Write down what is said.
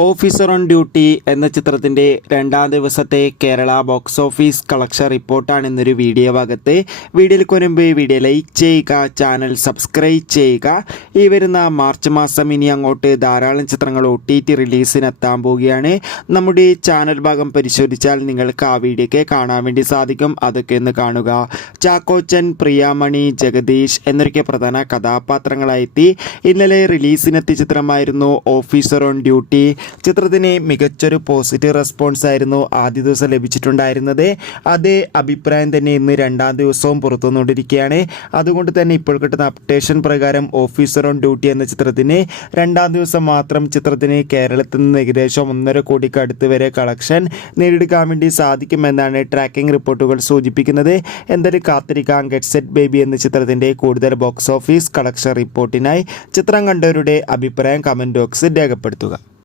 Officer on duty എന്ന ചിത്രത്തിൻ്റെ രണ്ടാം ദിവസത്തെ കേരള ബോക്സ് ഓഫീസ് കളക്ഷൻ റിപ്പോർട്ടാണ് ഇന്നൊരു വീഡിയോ ഭാഗത്ത്. വീഡിയോയിൽ മുൻപ് വീഡിയോ ലൈക്ക് ചെയ്യുക, ചാനൽ സബ്സ്ക്രൈബ് ചെയ്യുക. ഈ വരുന്ന മാർച്ച് മാസം ഇനി അങ്ങോട്ട് ധാരാളം ചിത്രങ്ങൾ OTT റിലീസിനെത്താൻ പോവുകയാണ്. നമ്മുടെ ചാനൽ ഭാഗം പരിശോധിച്ചാൽ നിങ്ങൾക്ക് ആ വീഡിയോയ്ക്ക് കാണാൻ വേണ്ടി സാധിക്കും. അതൊക്കെ ഒന്ന് കാണുക. ചാക്കോച്ചൻ, പ്രിയാമണി, ജഗദീഷ് എന്നൊക്കെ പ്രധാന കഥാപാത്രങ്ങളായെത്തി ഇന്നലെ റിലീസിനെത്തിയ ചിത്രമായിരുന്നു ഓഫീസർ ഓൺ ഡ്യൂട്ടി. ചിത്രത്തിന് മികച്ചൊരു പോസിറ്റീവ് റെസ്പോൺസ് ആയിരുന്നു ആദ്യ ദിവസം ലഭിച്ചിട്ടുണ്ടായിരുന്നത്. അതേ അഭിപ്രായം തന്നെ ഇന്ന് രണ്ടാം ദിവസവും പുറത്തു വന്നുകൊണ്ടിരിക്കുകയാണ്. അതുകൊണ്ട് തന്നെ ഇപ്പോൾ കിട്ടുന്ന അപ്ഡേഷൻ പ്രകാരം ഓഫീസർ ഓൺ ഡ്യൂട്ടി എന്ന ചിത്രത്തിന് രണ്ടാം ദിവസം മാത്രം ചിത്രത്തിന് കേരളത്തിൽ നിന്ന് ഏകദേശം 1.5 കോടിക്ക് അടുത്ത് വരെ കളക്ഷൻ നേടിയെടുക്കാൻ വേണ്ടി സാധിക്കുമെന്നാണ് ട്രാക്കിംഗ് റിപ്പോർട്ടുകൾ സൂചിപ്പിക്കുന്നത്. എന്തായാലും കാത്തിരിക്കാം ഗെറ്റ് സെറ്റ് ബേബി എന്ന ചിത്രത്തിൻ്റെ കൂടുതൽ ബോക്സ് ഓഫീസ് കളക്ഷൻ റിപ്പോർട്ടിനായി. ചിത്രം കണ്ടവരുടെ അഭിപ്രായം കമൻറ്റ് ബോക്സിൽ രേഖപ്പെടുത്തുക.